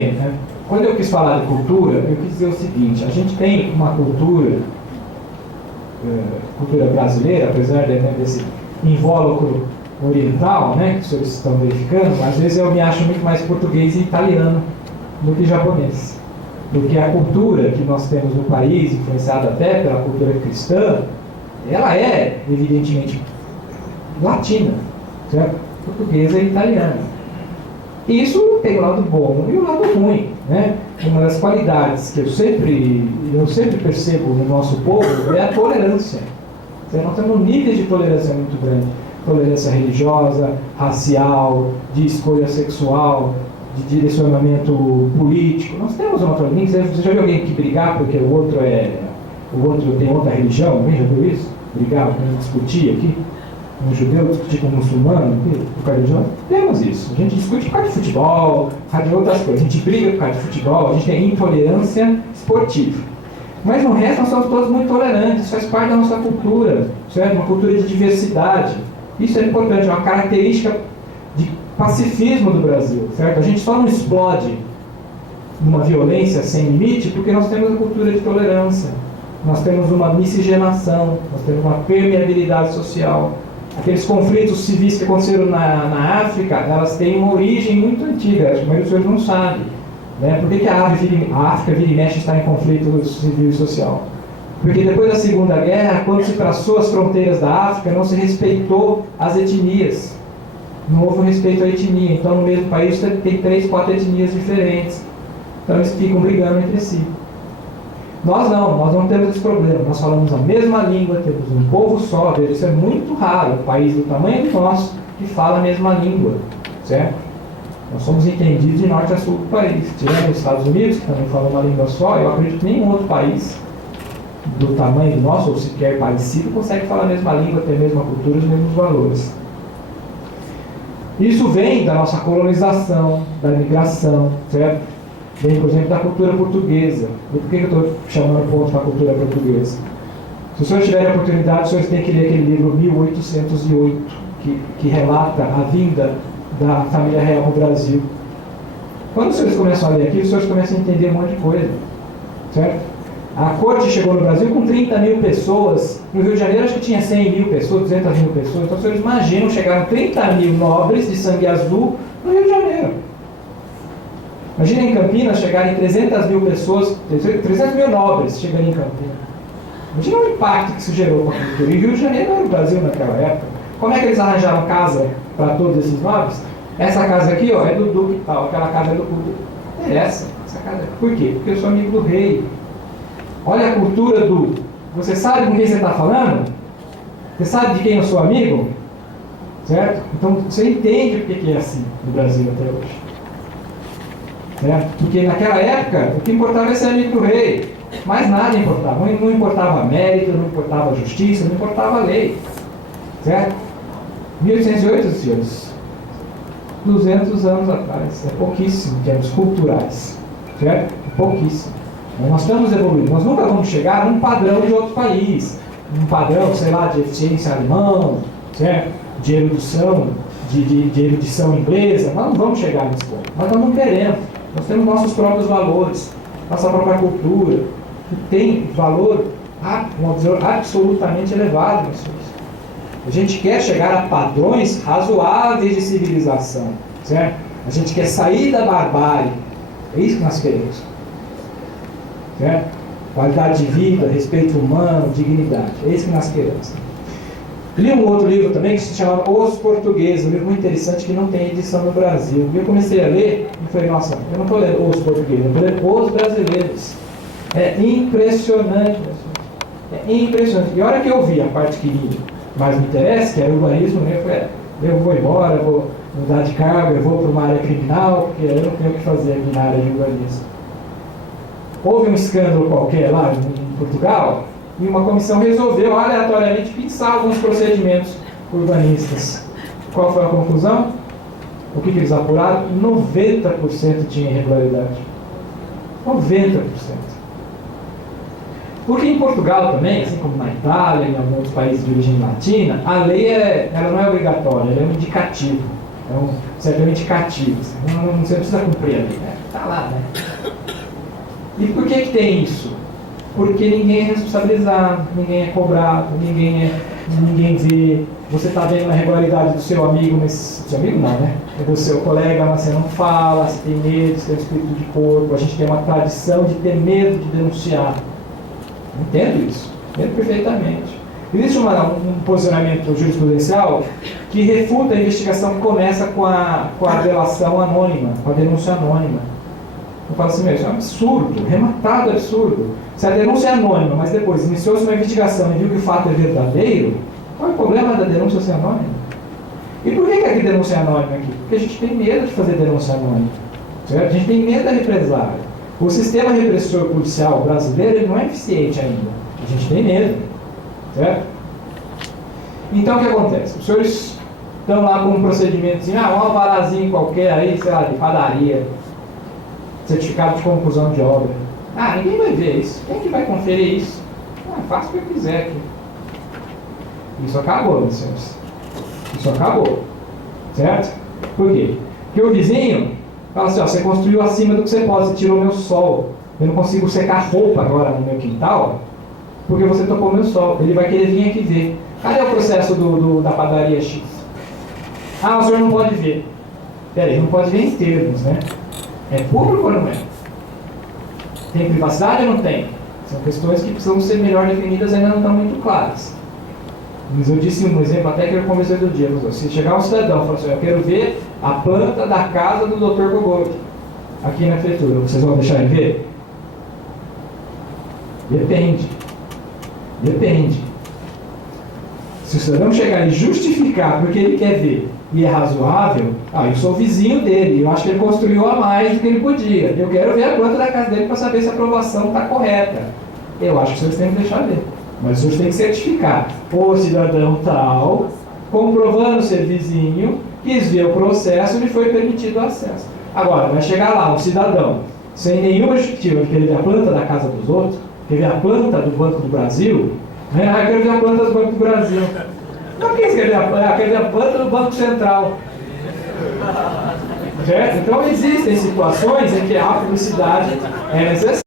né? Quando eu quis falar de cultura, eu quis dizer o seguinte: a gente tem uma cultura brasileira, apesar desse invólucro oriental, né, que os senhores estão verificando, às vezes eu me acho muito mais português e italiano do que japonês. Porque a cultura que nós temos no país, influenciada até pela cultura cristã, ela é, evidentemente, latina, certo? Portuguesa e italiana. Isso tem o lado bom e o lado ruim, né? Uma das qualidades que eu sempre percebo no nosso povo é a tolerância. Nós temos níveis de tolerância muito grande. Tolerância religiosa, racial, de escolha sexual, de direcionamento político. Nós temos uma tolerância. Você já viu alguém que brigar porque o outro tem outra religião? Alguém já viu isso? Brigar, discutir aqui? Um judeu discutir com um muçulmano por causa de religião? Temos isso. A gente discute por causa de futebol, por causa de outras coisas. A gente briga por causa de futebol, a gente tem intolerância esportiva. Mas no resto nós somos todos muito tolerantes, faz parte da nossa cultura, certo? Uma cultura de diversidade. Isso é importante, é uma característica de pacifismo do Brasil, certo? A gente só não explode numa violência sem limite porque nós temos a cultura de tolerância. Nós temos uma miscigenação, nós temos uma permeabilidade social. Aqueles conflitos civis que aconteceram na África, elas têm uma origem muito antiga, acho que a maioria dos senhores não sabe. Né? Por que a África vira e mexe está em conflito civil e social? Porque depois da Segunda Guerra, quando se traçou as fronteiras da África, não se respeitou as etnias. Não houve um respeito à etnia. Então, no mesmo país, você tem 3, 4 etnias diferentes. Então, eles ficam brigando entre si. Nós não temos esse problema. Nós falamos a mesma língua, temos um povo só. Veja, isso é muito raro. Um país do tamanho do nosso que fala a mesma língua. Certo? Nós somos entendidos de norte a sul do país. Tirando os Estados Unidos, que também falam uma língua só, eu acredito que nenhum outro país do tamanho do nosso, ou sequer parecido, consegue falar a mesma língua, ter a mesma cultura, os mesmos valores. Isso vem da nossa colonização, da imigração, certo? Vem, por exemplo, da cultura portuguesa. E por que eu estou chamando ponto para a cultura portuguesa? Se os senhores tiverem a oportunidade, os senhores têm que ler aquele livro 1808, que relata a vinda da família real no Brasil. Quando os senhores começam a ler aquilo, os senhores começam a entender um monte de coisa, certo? A corte chegou no Brasil com 30 mil pessoas. No Rio de Janeiro, acho que tinha 100 mil pessoas, 200 mil pessoas. Então, vocês imaginam, chegaram 30 mil nobres de sangue azul no Rio de Janeiro. Imagina em Campinas chegarem 300 mil pessoas, 300 mil nobres chegarem em Campinas. Imagina o impacto que isso gerou para a cultura. E o Rio de Janeiro era o Brasil naquela época. Como é que eles arranjaram casa para todos esses nobres? Essa casa aqui, ó, é do duque tal, aquela casa é do duque. É essa casa. Por quê? Porque eu sou amigo do rei. Olha a cultura do... Você sabe com quem você está falando? Você sabe de quem eu sou amigo? Certo? Então você entende por que é assim no Brasil até hoje. Certo? Porque naquela época o que importava é ser amigo do rei. Mais nada importava. Não importava mérito, não importava justiça, não importava lei. Certo? 1808, senhores. 200 anos atrás. É pouquíssimo em termos culturais. Certo? É pouquíssimo. Nós estamos evoluindo. Nós nunca vamos chegar num padrão de outro país. Um padrão, sei lá, de eficiência alemão, certo? De erudição, de erudição inglesa. Nós não vamos chegar nesse ponto. Mas nós não queremos. Nós temos nossos próprios valores, nossa própria cultura, que tem valor, vamos dizer, absolutamente elevado. A gente quer chegar a padrões razoáveis de civilização, certo? A gente quer sair da barbárie. É isso que nós queremos. Certo? Qualidade de vida, respeito humano, dignidade. É isso que nós queremos. Li um outro livro também que se chama Os Portugueses, um livro muito interessante que não tem edição no Brasil. E eu comecei a ler e falei, nossa, eu não estou lendo Os Portugueses, eu estou lendo Os Brasileiros. É impressionante. É impressionante. E a hora que eu vi a parte que mais me interessa, que era o urbanismo, eu falei, eu vou embora, vou mudar de cargo, eu vou para uma área criminal, porque eu não tenho o que fazer aqui na área de urbanismo. Houve um escândalo qualquer lá em Portugal e uma comissão resolveu aleatoriamente pensar alguns procedimentos urbanistas. Qual foi a conclusão? O que eles apuraram? 90% tinha irregularidade. 90%. Porque em Portugal também, assim como na Itália, em alguns países de origem latina, a lei ela não é obrigatória, ela é um indicativo. É um certo indicativo. Você não precisa cumprir a lei, né? Está lá, né? E por que tem isso? Porque ninguém é responsabilizado, ninguém é cobrado, ninguém vê. Você está vendo a regularidade do seu amigo, mas do seu amigo não, né? É do seu colega, mas você não fala, você tem medo, você tem espírito de corpo, a gente tem uma tradição de ter medo de denunciar. Entendo isso, entendo perfeitamente. Existe um posicionamento jurisprudencial que refuta a investigação que começa com a delação anônima, com a denúncia anônima. Eu falo assim, isso é um absurdo, rematado absurdo. Se a denúncia é anônima, mas depois iniciou-se uma investigação e viu que o fato é verdadeiro, qual é o problema da denúncia ser anônima? E por que a denúncia é anônima aqui? Porque a gente tem medo de fazer denúncia anônima. Certo? A gente tem medo da represália. O sistema repressor policial brasileiro ele não é eficiente ainda. A gente tem medo. Certo? Então o que acontece? Os senhores estão lá com um procedimentozinho, um alvarazinho qualquer aí, sei lá, de padaria, certificado de conclusão de obra. Ninguém vai ver isso. Quem que vai conferir isso? Faça o que eu quiser aqui. Isso acabou, meus senhores. Isso acabou. Certo? Por quê? Porque o vizinho fala assim, você construiu acima do que você pode, você tirou meu sol. Eu não consigo secar roupa agora no meu quintal, porque você tocou meu sol. Ele vai querer vir aqui ver. Cadê o processo da padaria X? O senhor não pode ver. Peraí, não pode ver em termos, né? É público ou não é? Tem privacidade ou não tem? São questões que precisam ser melhor definidas e ainda não estão muito claras. Mas eu disse um exemplo até que eu conversei do dia. Se chegar um cidadão e falar assim, eu quero ver a planta da casa do Dr. Gogol aqui na prefeitura, vocês vão deixar ele ver? Depende. Se o cidadão chegar e justificar porque ele quer ver e é razoável, eu sou vizinho dele, eu acho que ele construiu a mais do que ele podia. Eu quero ver a planta da casa dele para saber se a aprovação está correta. Eu acho que vocês têm que deixar ver. Mas vocês têm que certificar. O cidadão tal, comprovando ser vizinho, quis ver o processo e lhe foi permitido acesso. Agora, vai chegar lá um cidadão, sem nenhuma justificativa, de querer ver a planta da casa dos outros, quer ver a planta do Banco do Brasil, eu quero ver a planta do Banco do Brasil. Não, por que você quer ver a planta do Banco Central? Certo? Então existem situações em que a publicidade é necessária.